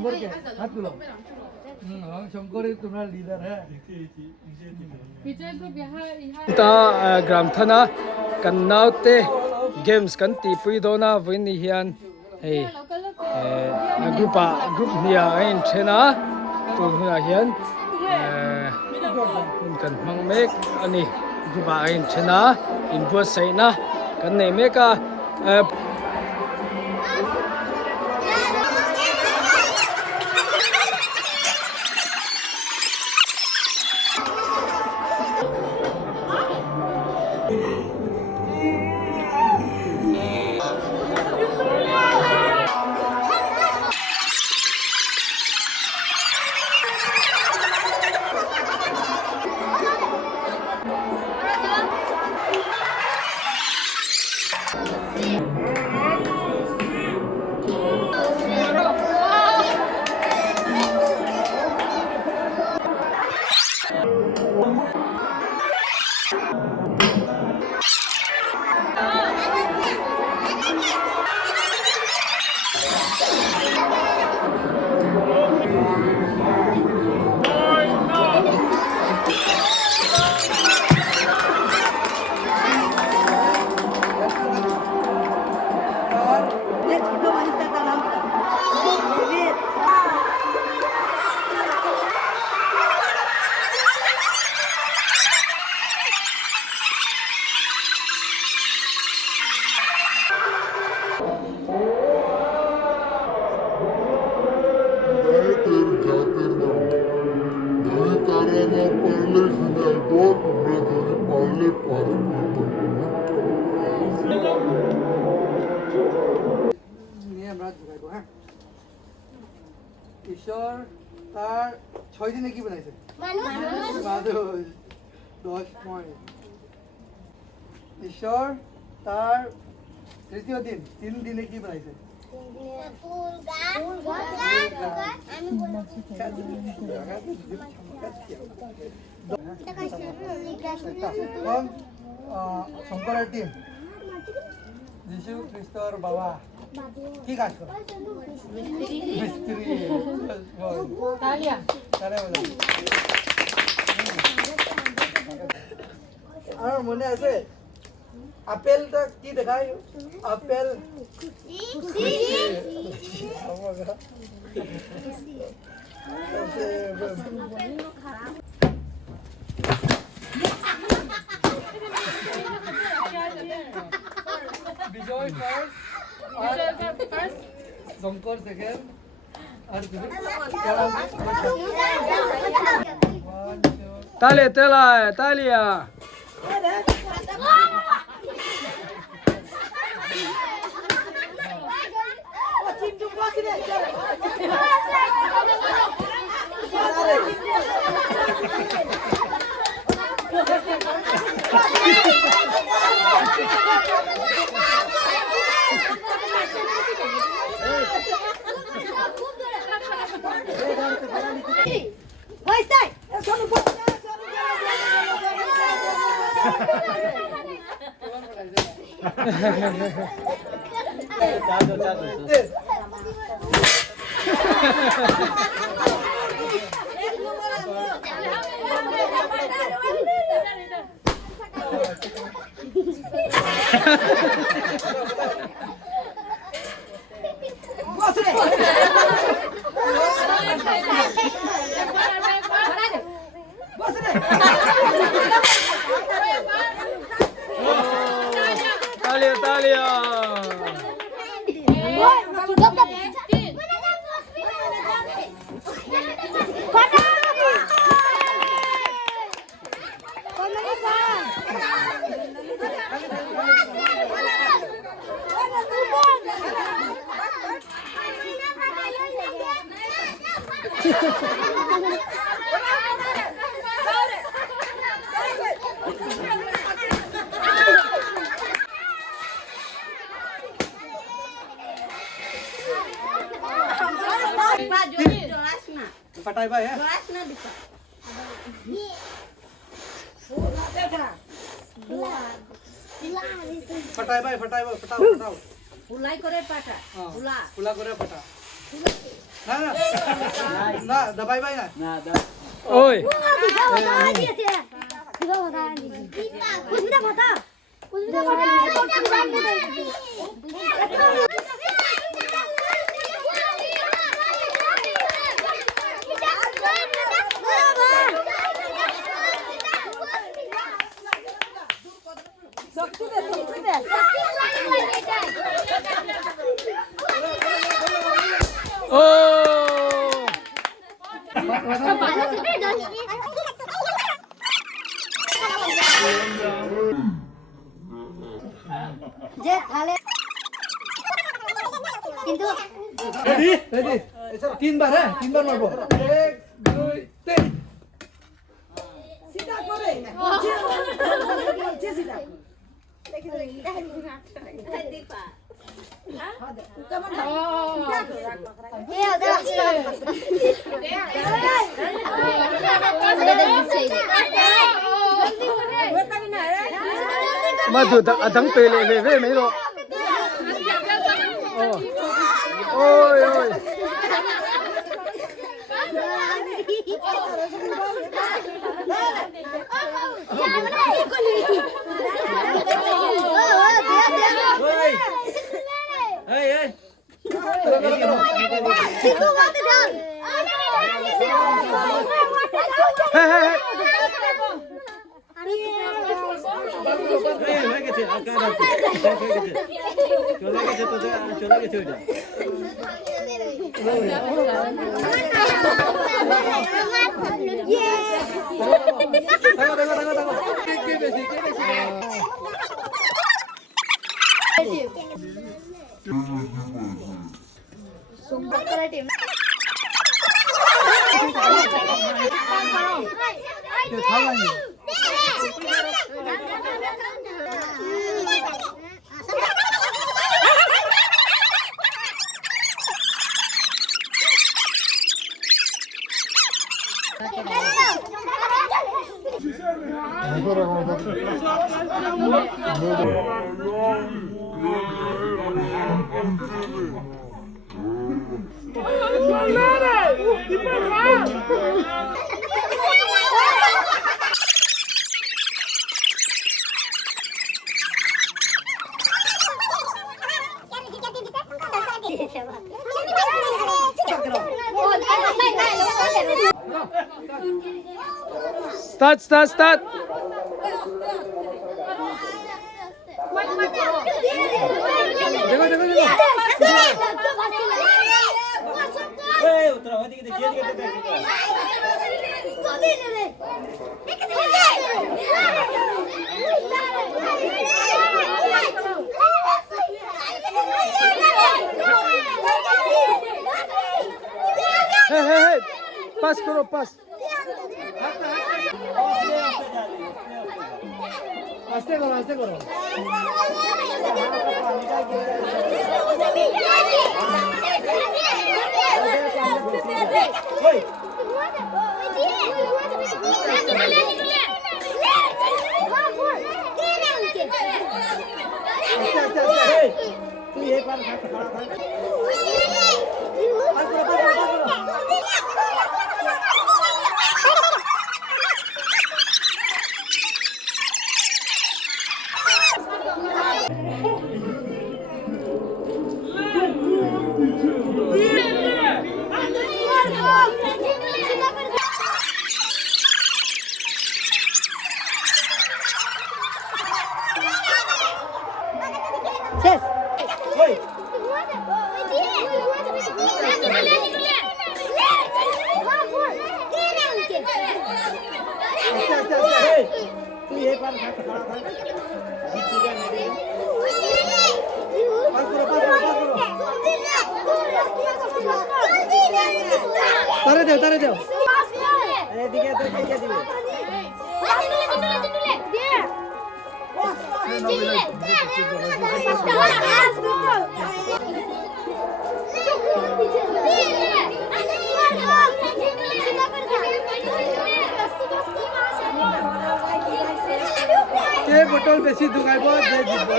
शंकर के हाथ तुलो शंकर ही तुम्हारा लीडर है ta gram thana kan naute games kan ti pui dona win ni hian hey group nia ein thena tu hna hian kan mang mek ani group a ein thena in bo saina kan nei meka ঈশ্বর তার 6 দিনে কি বানাইছে মানুষ 10 point ঈশ্বর তার তৃতীয় দিন 3 দিনে কি বানাইছে শঙ্করের টিম যিশু খ্রিস্টর বাবা কি কাজ করে মিস্ত্রি তালিয়া আর মনে আছে আপেলটা কি দেখায় আপেল বিজয় ফার্স্ট শঙ্কর সেকেন্ড আর talia tela talia talia talia फटाई भाई है फटाई भाई फटाओ फुलाई करे पाटा फुला करे पाटा না দবাই ভাই না ওই ও যে তাহলে কিন্তু রেডি রেডি তিনবার হ্যাঁ তিনবার মারবো 1 2 3 সিধা করে যে সিধা দীপা কেমন mà tụi ta thắng tươi lại về mấy độ ôi ôi Hey হয়ে গেছে আর কাজ আছে হয়ে গেছে চলে গেছে তো চলে গেছে ওটা দেখো দেখো দেখো দেখো কে বেশি start start start দেখো দেখো দেখো এই উতরা ওদিকে দেখে এদিকে দেখে hey hey hey pass करो pass আস্তে করো আস্তে করো ওই তুই এই পার খড়া থাক শেষ ওই তুই এই পার খড়া থাক তারে দেও তারে দেও এদিকে তো দিকে দিবে কে বোতল বেশি দুগাইব যে জিতব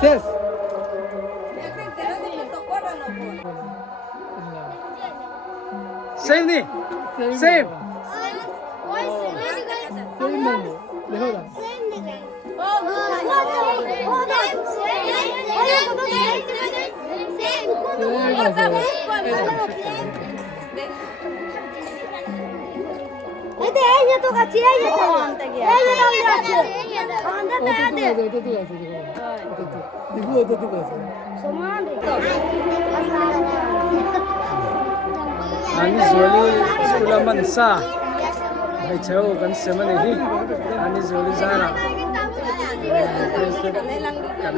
শেষ সেম নি সেম তো কাছে এই তো এই আছে আমাদের সমান ani zoli skula man sa ai chao kan semani hi ani zoli zara kan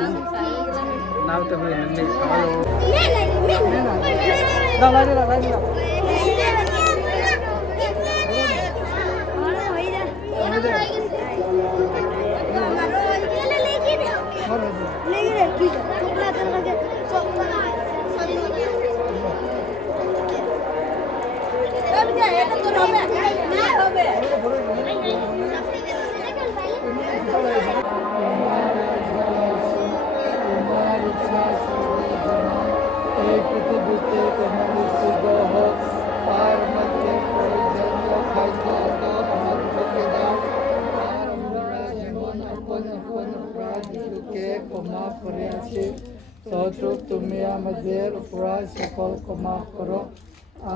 nau te hui nan ni halo তুমি আমাদের অপরাধ সকলকে মাফ করো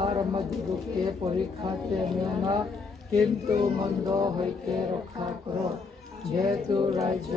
আর আমাদেরকে পরীক্ষাতে নিও না কিন্তু মন্দ হইতে রক্ষা করো যেহেতু রাজ্য